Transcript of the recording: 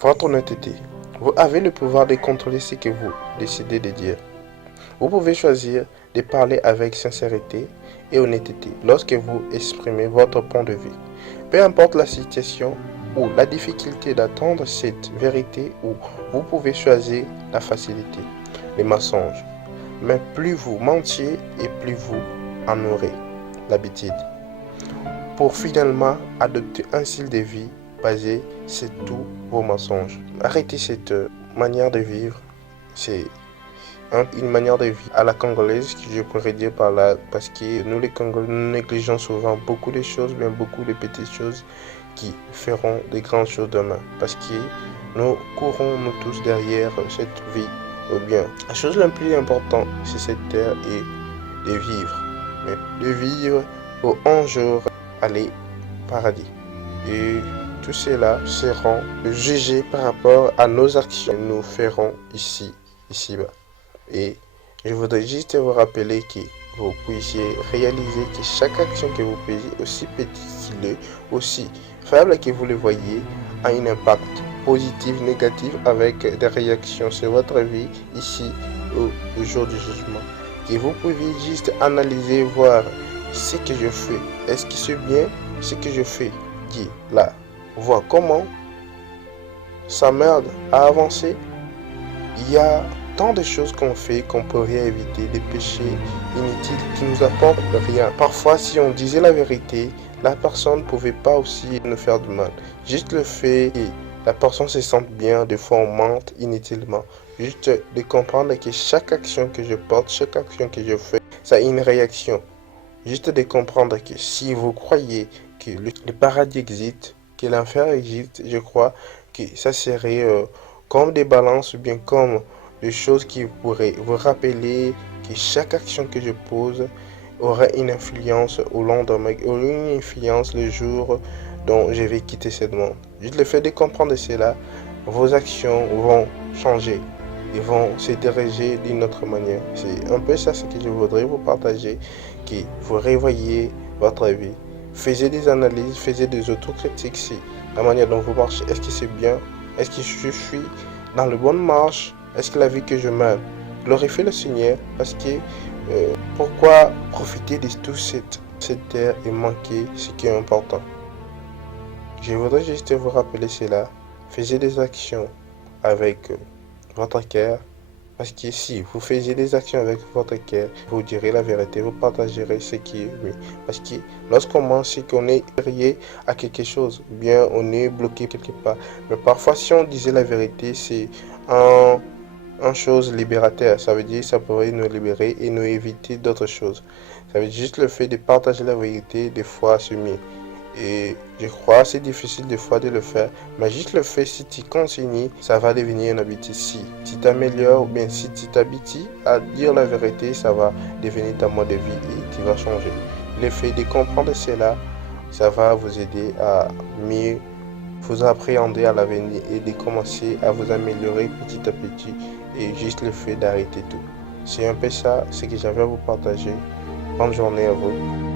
Votre honnêteté. Vous avez le pouvoir de contrôler ce que vous décidez de dire. Vous pouvez choisir de parler avec sincérité et honnêteté lorsque vous exprimez votre point de vue. Peu importe la situation ou la difficulté d'attendre cette vérité, ou vous pouvez choisir la facilité, les mensonges. Mais plus vous mentiez et plus vous en aurez l'habitude. Pour finalement adopter un style de vie basé sur tous vos mensonges. Arrêtez cette manière de vivre. C'est une manière de vie à la congolaise, que je pourrais dire par là, parce que nous les Congolais, nous négligeons souvent beaucoup de choses, bien beaucoup de petites choses qui feront de grandes choses demain, parce que nous courons nous tous derrière cette vie. Ou bien, la chose la plus importante sur cette terre est de vivre, mais de vivre pour un jour aller au paradis. Et tout cela seront jugés par rapport à nos actions que nous ferons ici-bas. Et je voudrais juste vous rappeler que vous puissiez réaliser que chaque action que vous faisiez, aussi petite qu'il est, aussi faible que vous le voyez, a un impact positif, négatif, avec des réactions sur votre vie ici au jour du jugement. Et vous pouvez juste analyser, voir ce que je fais. Est-ce que c'est bien ce que je fais? Dit là, voir comment ça m'aide à avancer. Il y a tant de choses qu'on fait qu'on pourrait éviter, des péchés inutiles qui nous apportent rien. Parfois, si on disait la vérité, la personne ne pouvait pas aussi nous faire du mal. Juste le fait que la personne se sente bien, des fois on mente inutilement. Juste de comprendre que chaque action que je porte, chaque action que je fais, ça a une réaction. Juste de comprendre que si vous croyez que le paradis existe, que l'enfer existe, je crois que ça serait comme des balances ou bien comme des choses qui pourraient vous rappeler que chaque action que je pose aura une influence au lendemain, aura une influence le jour dont je vais quitter ce monde. Juste le fait de comprendre cela, vos actions vont changer. Ils vont se diriger d'une autre manière. C'est un peu ça ce que je voudrais vous partager, que vous revoyez votre vie. Faites des analyses, faites des autocritiques si la manière dont vous marchez, est-ce que c'est bien? Est-ce que je suis dans la bonne marche? Est-ce que la vie que je mène glorifie le Seigneur? Parce que pourquoi profiter de toute cette terre et manquer ce qui est important? Je voudrais juste vous rappeler cela. Faites des actions avec votre cœur. Parce que si vous faisiez des actions avec votre cœur, vous direz la vérité, vous partagerez ce qui est mieux. Parce que lorsqu'on ment, c'est qu'on est lié à quelque chose, bien on est bloqué quelque part. Mais parfois, si on disait la vérité, c'est une chose libérateur. Ça veut dire que ça pourrait nous libérer et nous éviter d'autres choses. Ça veut dire juste le fait de partager la vérité, des fois, c'est mieux. Et je crois c'est difficile des fois de le faire, mais juste le fait, si tu continues, ça va devenir une habitude. Si tu t'améliores, ou bien si tu t'habitues à dire la vérité, ça va devenir ta mode de vie et tu vas changer. Le fait de comprendre cela, ça va vous aider à mieux vous appréhender à l'avenir et de commencer à vous améliorer petit à petit, et juste le fait d'arrêter tout. C'est un peu ça ce que j'avais à vous partager. Bonne journée à vous.